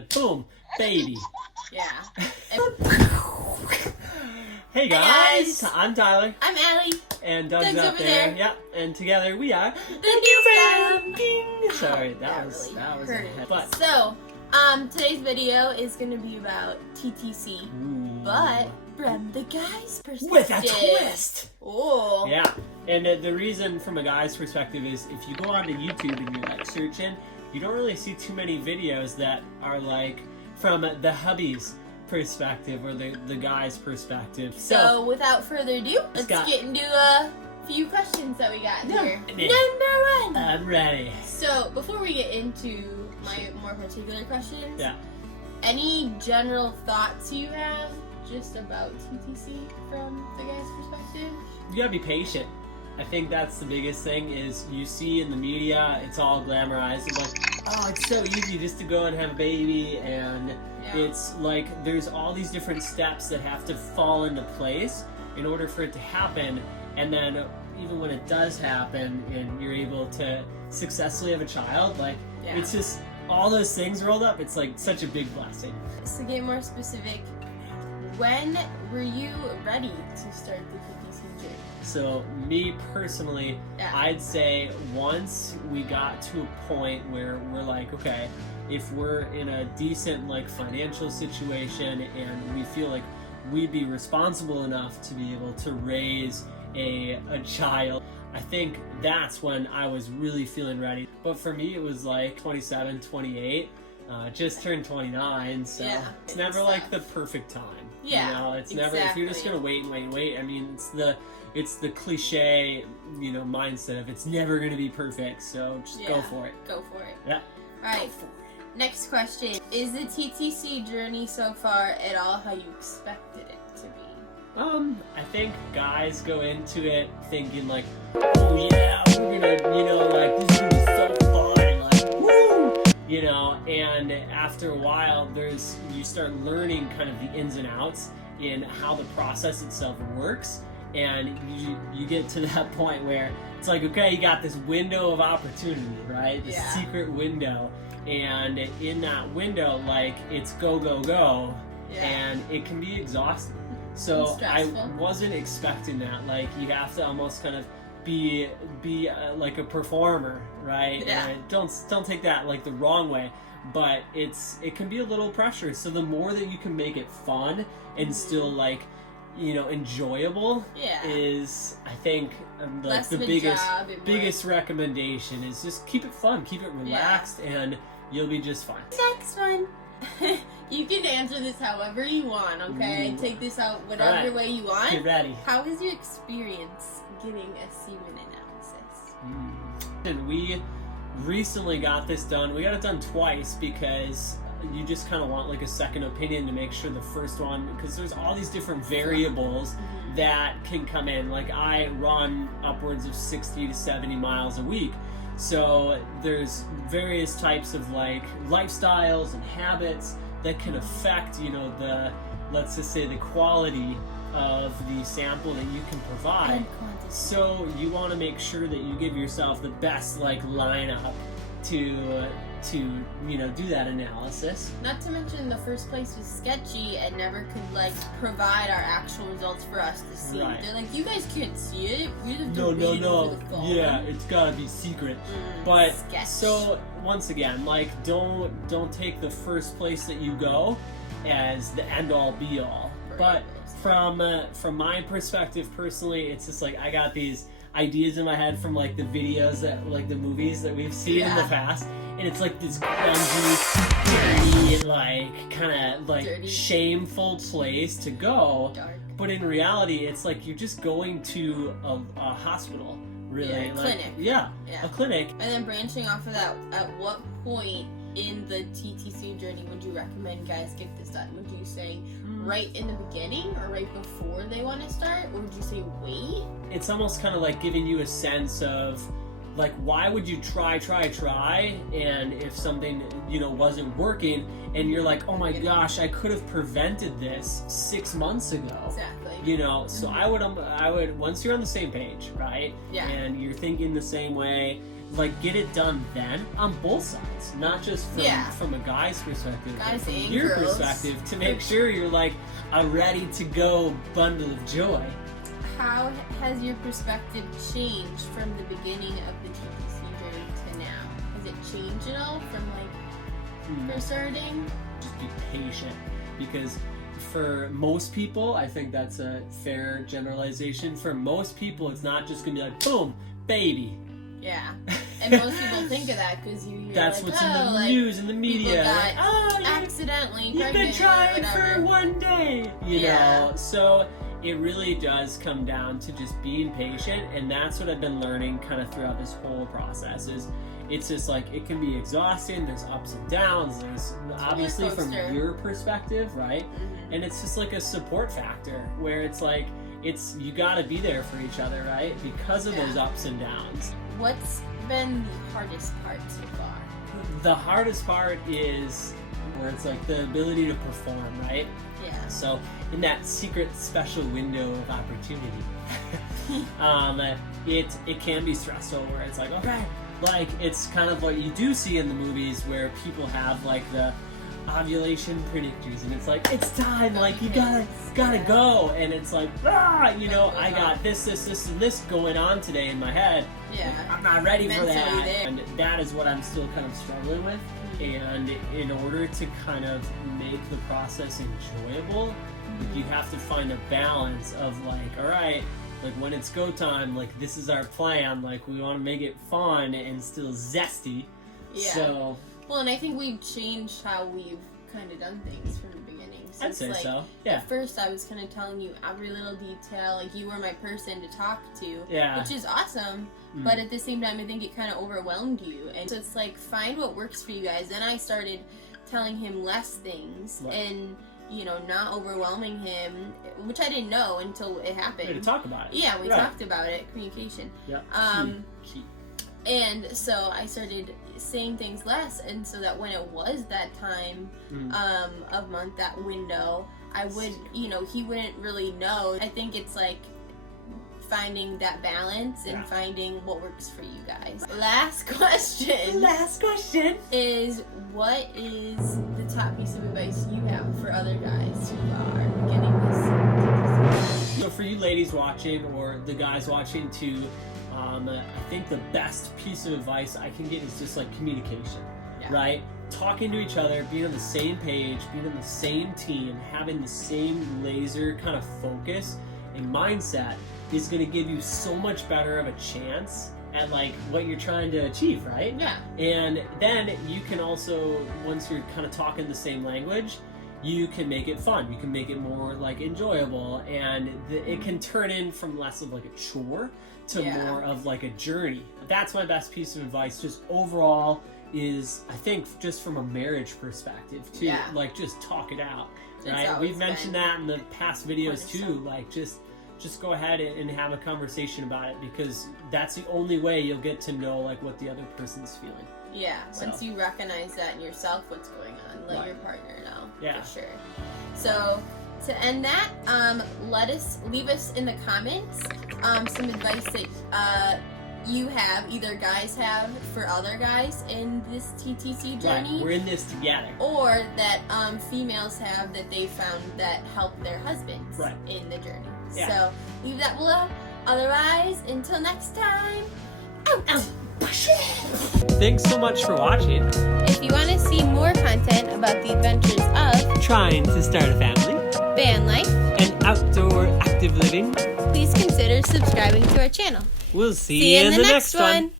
Boom, baby. Yeah. Hey guys, I'm Tyler. I'm Allie. And Doug's up there. Yep. And together we are the new fam. Sorry, that was really a but so today's video is gonna be about TTC, but from the guy's perspective. With a twist. Oh. Yeah. And the reason from a guy's perspective is if you go onto YouTube and you're like searching, you don't really see too many videos that are like from the hubby's perspective or the guy's perspective. So without further ado, let's get into a few questions that we got here. Number one. I'm ready. So before we get into my more particular questions, yeah, any general thoughts you have just about TTC from the guy's perspective? You gotta be patient. I think that's the biggest thing is you see in the media, it's all glamorized. It's like, oh, it's so easy just to go and have a baby, and it's like there's all these different steps that have to fall into place in order for it to happen. And then even when it does happen and you're able to successfully have a child, like it's just all those things rolled up. It's like such a big blessing. So to get more specific, when were you ready to start the TTC journey? So me personally, I'd say once we got to a point where we're like, okay, if we're in a decent like financial situation and we feel like we'd be responsible enough to be able to raise a child, I think that's when I was really feeling ready. But for me, it was like 27, 28, just turned 29, so it's never like the perfect time. Yeah, you know, it's never, if you're just gonna wait and wait, I mean, it's the cliche, you know, mindset of it's never gonna be perfect, so just go for it. Go for it. Yeah. Alright, next question. Is the TTC journey so far at all how you expected it to be? I think guys go into it thinking like, oh yeah, we're gonna, you know, like this is gonna be so fun, and like, woo! You know, and after a while, you start learning kind of the ins and outs in how the process itself works, and you get to that point where it's like, okay, you got this window of opportunity, right? This secret window, and in that window, like it's go, go, go, and it can be exhausting. So I wasn't expecting that. Like you have to almost kind of be like a performer, right? Yeah. And don't take that like the wrong way, but it can be a little pressure. So the more that you can make it fun and still like, you know, enjoyable is, I think, like the biggest recommendation is just keep it fun, keep it relaxed, and you'll be just fine. Next one. You can answer this however you want, okay? Take this out whatever way you want. Get ready. How was your experience getting a semen analysis? And we recently got this done. We got it done twice because you just kind of want like a second opinion to make sure the first one, because there's all these different variables that can come in. Like I run upwards of 60 to 70 miles a week. So there's various types of like lifestyles and habits that can affect, you know, let's just say the quality of the sample that you can provide. So you want to make sure that you give yourself the best like lineup to you know, do that analysis. Not to mention the first place was sketchy and never could like provide our actual results for us to see. Right. They're like, you guys can't see it. We have to No. over the phone. Yeah, it's gotta be secret. But sketch. So once again, like don't take the first place that you go as the end all be all. But from my perspective personally, it's just like I got these ideas in my head from like the videos that like the movies that we've seen in the past, and it's like this grungy, dirty, like kind of like shameful place to go. Dark. But in reality, it's like you're just going to a hospital, really. Yeah, like, clinic. Yeah, a clinic. And then branching off of that, at what point in the TTC journey would you recommend guys get this done? Would you say right in the beginning or right before they want to start? Or would you say wait? It's almost kind of like giving you a sense of like, why would you try, and if something, you know, wasn't working, and you're like, oh my gosh, I could have prevented this 6 months ago. Exactly. You know, so I would, once you're on the same page, right? Yeah. And you're thinking the same way, like get it done then on both sides, not just from a guy's perspective, but from your perspective, to make sure you're like a ready to go bundle of joy. How has your perspective changed from the beginning of the TTC journey to now? Has it changed at all from like first starting? Just be patient, because for most people, I think that's a fair generalization. For most people, it's not just gonna be like boom, baby. Yeah, and most people think of that because you hear that's like, what's in the news and the media. Got like, accidentally you've been trying for one day, you know. So it really does come down to just being patient, and that's what I've been learning kind of throughout this whole process. Is it's just like it can be exhausting. There's ups and downs. There's obviously from your perspective, right? And it's just like a support factor where it's like you got to be there for each other, right? Because of those ups and downs. What's been the hardest part so far? The hardest part is where it's like the ability to perform, right? Yeah. So in that secret special window of opportunity, it can be stressful where it's like, okay, like it's kind of what you do see in the movies where people have like the ovulation predictors, and it's like it's time, like you gotta go, and it's like you know, I got this and this going on today in my head. Yeah, I'm not ready for that, and that is what I'm still kind of struggling with. And in order to kind of make the process enjoyable, you have to find a balance of like, all right, like when it's go time, like this is our plan, like we want to make it fun and still zesty. Yeah. So. Well, and I think we've changed how we've kind of done things from the beginning. I'd say like, so. Yeah. At first, I was kind of telling you every little detail, like you were my person to talk to. Yeah. Which is awesome. But at the same time, I think it kind of overwhelmed you. And so it's like, find what works for you guys. Then I started telling him less things and, you know, not overwhelming him, which I didn't know until it happened. We had to talk about it. Yeah, we talked about it. Communication. Yeah. Key. And so I started saying things less, and so that when it was that time of month, that window, I would, you know, he wouldn't really know. I think it's like finding that balance and finding what works for you guys. Last question is, what is the top piece of advice you have for other guys who are beginning this? So for you ladies watching, or the guys watching too, I think the best piece of advice I can get is just like communication, right? Talking to each other, being on the same page, being on the same team, having the same laser kind of focus and mindset is going to give you so much better of a chance at like what you're trying to achieve, right? Yeah. And then you can also, once you're kind of talking the same language, you can make it fun. You can make it more like enjoyable, and it can turn in from less of like a chore to more of like a journey. That's my best piece of advice, just overall, is I think just from a marriage perspective too, like just talk it out, right? We've mentioned that in the past videos too, like just go ahead and have a conversation about it, because that's the only way you'll get to know like what the other person's feeling. Yeah, once you recognize that in yourself, what's going on, let your partner know. Yeah, for sure. So to end that, leave us in the comments some advice that you have, either guys have for other guys in this TTC journey. Right, we're in this together. Or that females have that they found that help their husbands in the journey. Yeah. So leave that below. Otherwise, until next time, out. Thanks so much for watching. If you want to see more content about the adventures of trying to start a family, van life, and outdoor active living, please consider subscribing to our channel. We'll see you in the next one.